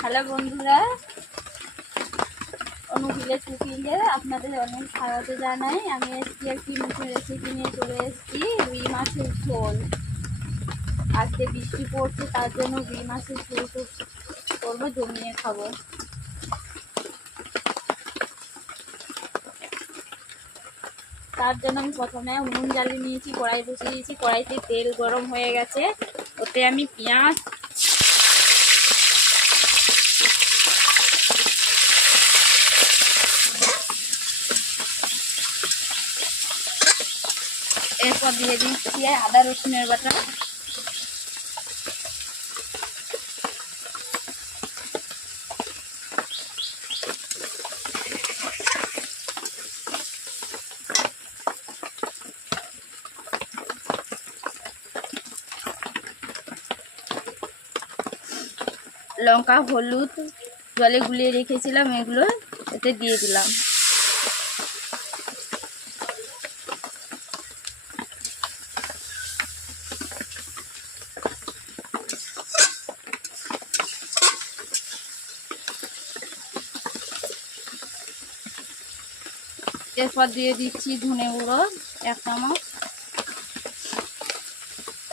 Hello বন্ধুরা, অনু village কুকিংয়ে আপনাদের অনেক স্বাগত জানাই। আমি আজকে একটি নতুন রেসিপি নিয়ে চলে এসেছি, রুই মাছের ঝোল। আজকে বৃষ্টি পড়ছে, তার জন্য রুই মাছের ঝোল করবো, জমিয়ে খাবো। তার জন্য আমি প্রথমে উনুন জ্বালিয়ে নিয়েছি, কড়াই বসিয়ে দিয়েছি। কড়াইতে তেল গরম হয়ে গেছে, ওতে আমি পেঁয়াজ, এরপর দিয়ে দিচ্ছি আদা রসুনের বাটা, লঙ্কা, হলুদ জলে গুলিয়ে রেখেছিলাম, এগুলো এতে দিয়ে দিলাম। এরপর দিয়ে দিচ্ছি ধনে গুঁড়ো 1 চামচ,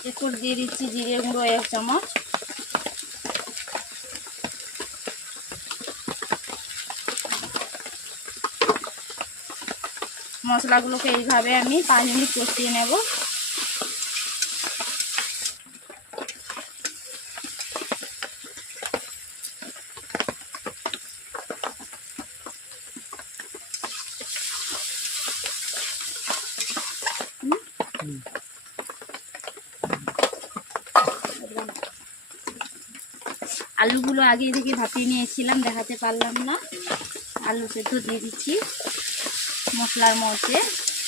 এরপর দিয়ে দিচ্ছি জিরে গুঁড়ো 1 চামচ, মশলাগুলোকে এইভাবে আমি 5 মিনিট কষিয়ে নেব। আলুগুলো আগে থেকে ভাপিয়ে নিয়েছিলাম, দেখাতে পারলাম না। আলু সেদ্ধ দিয়ে দিচ্ছি মশলার মধ্যে।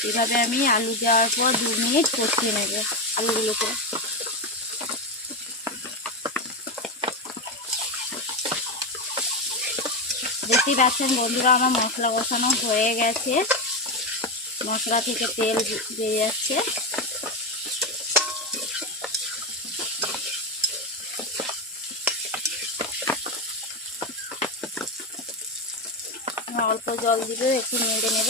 এভাবে আমি আলু দেওয়ার পর 2 মিনিট কষিয়ে নেব আলুগুলোকে। দেখতেই পাচ্ছেন বন্ধুরা, আমার মশলা কষানো হয়ে গেছে, মশলা থেকে তেল বেরিয়ে যাচ্ছে। অল্প জল দিলে একটু নেড়ে নেব।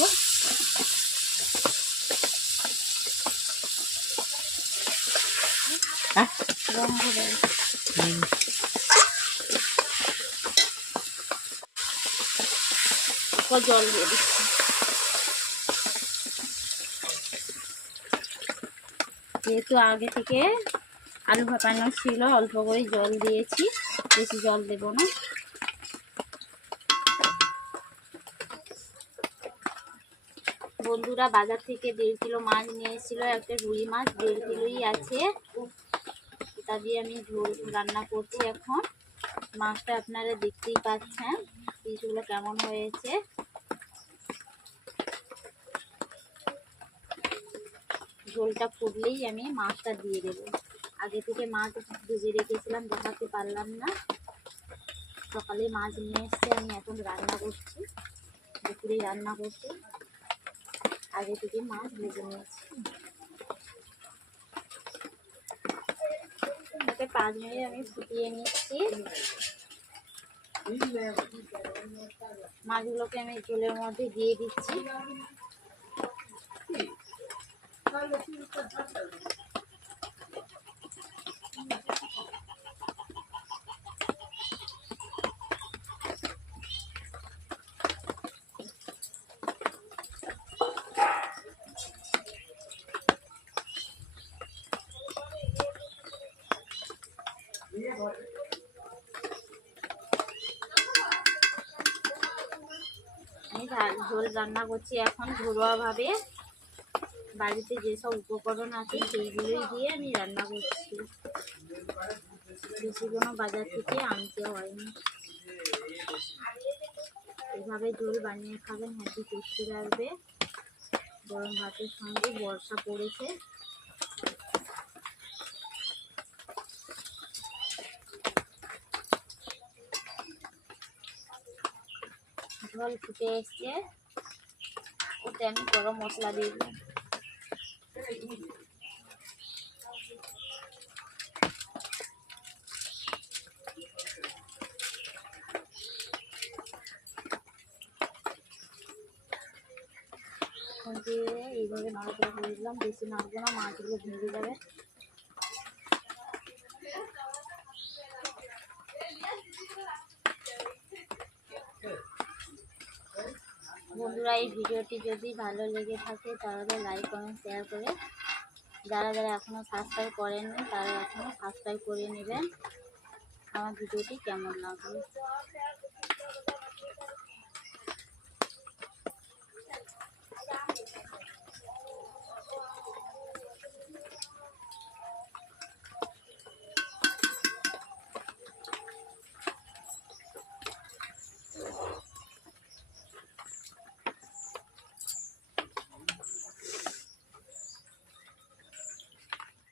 জল দিয়ে দিচ্ছি। যেহেতু আগে থেকে আলু ভাপানো ছিল, অল্প করে জল দিয়েছি, বেশি জল দেব না। বন্ধুরা, বাজার থেকে 1.5 কিলো মাছ নিয়ে এসেছিল, একটা রুই মাছ 1.5 কিলোই আছে। এটা দিয়ে আমি ঝোল রান্না করছি এখন। মাছটা আপনারা দেখতেই পাচ্ছেন পিসগুলো কেমন হয়েছে। ঝোলটা ফুটলেই আমি মাছটা দিয়ে দেবো। আগে থেকে মাছ ভিজিয়ে রেখেছিলাম, দেখাতে পারলাম না। সকালে মাছ নিয়ে এসে আমি এখন রান্না করছি, দুপুরে রান্না করছি। আগে থেকে মাছ ভেজে নিয়েছি। 5 মিনিট আমি ফুটিয়ে নিচ্ছি। মাছগুলোকে আমি ঝোলের মধ্যে দিয়ে দিচ্ছি। আমি ঝোল রান্না করছি এখন ঘরোয়াভাবে। বাড়িতে যেসব উপকরণ আছে সেইগুলোই দিয়ে আমি রান্না করছি, বেশি কোনো বাজার থেকে আনতে হয়নি। এভাবে ঝোল বানিয়ে খাবেন, হ্যাপি টেস্টি লাগবে। গরম ভাতের সঙ্গে, বর্ষা পড়েছে। ঝোল ফুটে এসছে, ওতে আমি গরম মশলা দিয়ে দিলাম। খুন্তি দিয়ে এইভাবে নাড়াচাড়া করে দিলাম, বেশি নাড়বো না, মাছগুলো ভেঙে যাবে। বন্ধুরা, এই ভিডিওটি যদি ভালো লেগে থাকে তাহলে লাইক কমেন্ট শেয়ার করে, যারা যারা এখনও সাবস্ক্রাইব করেননি তারা এখনও সাবস্ক্রাইব করে নেবেন। আমার ভিডিওটি কেমন লাগবে।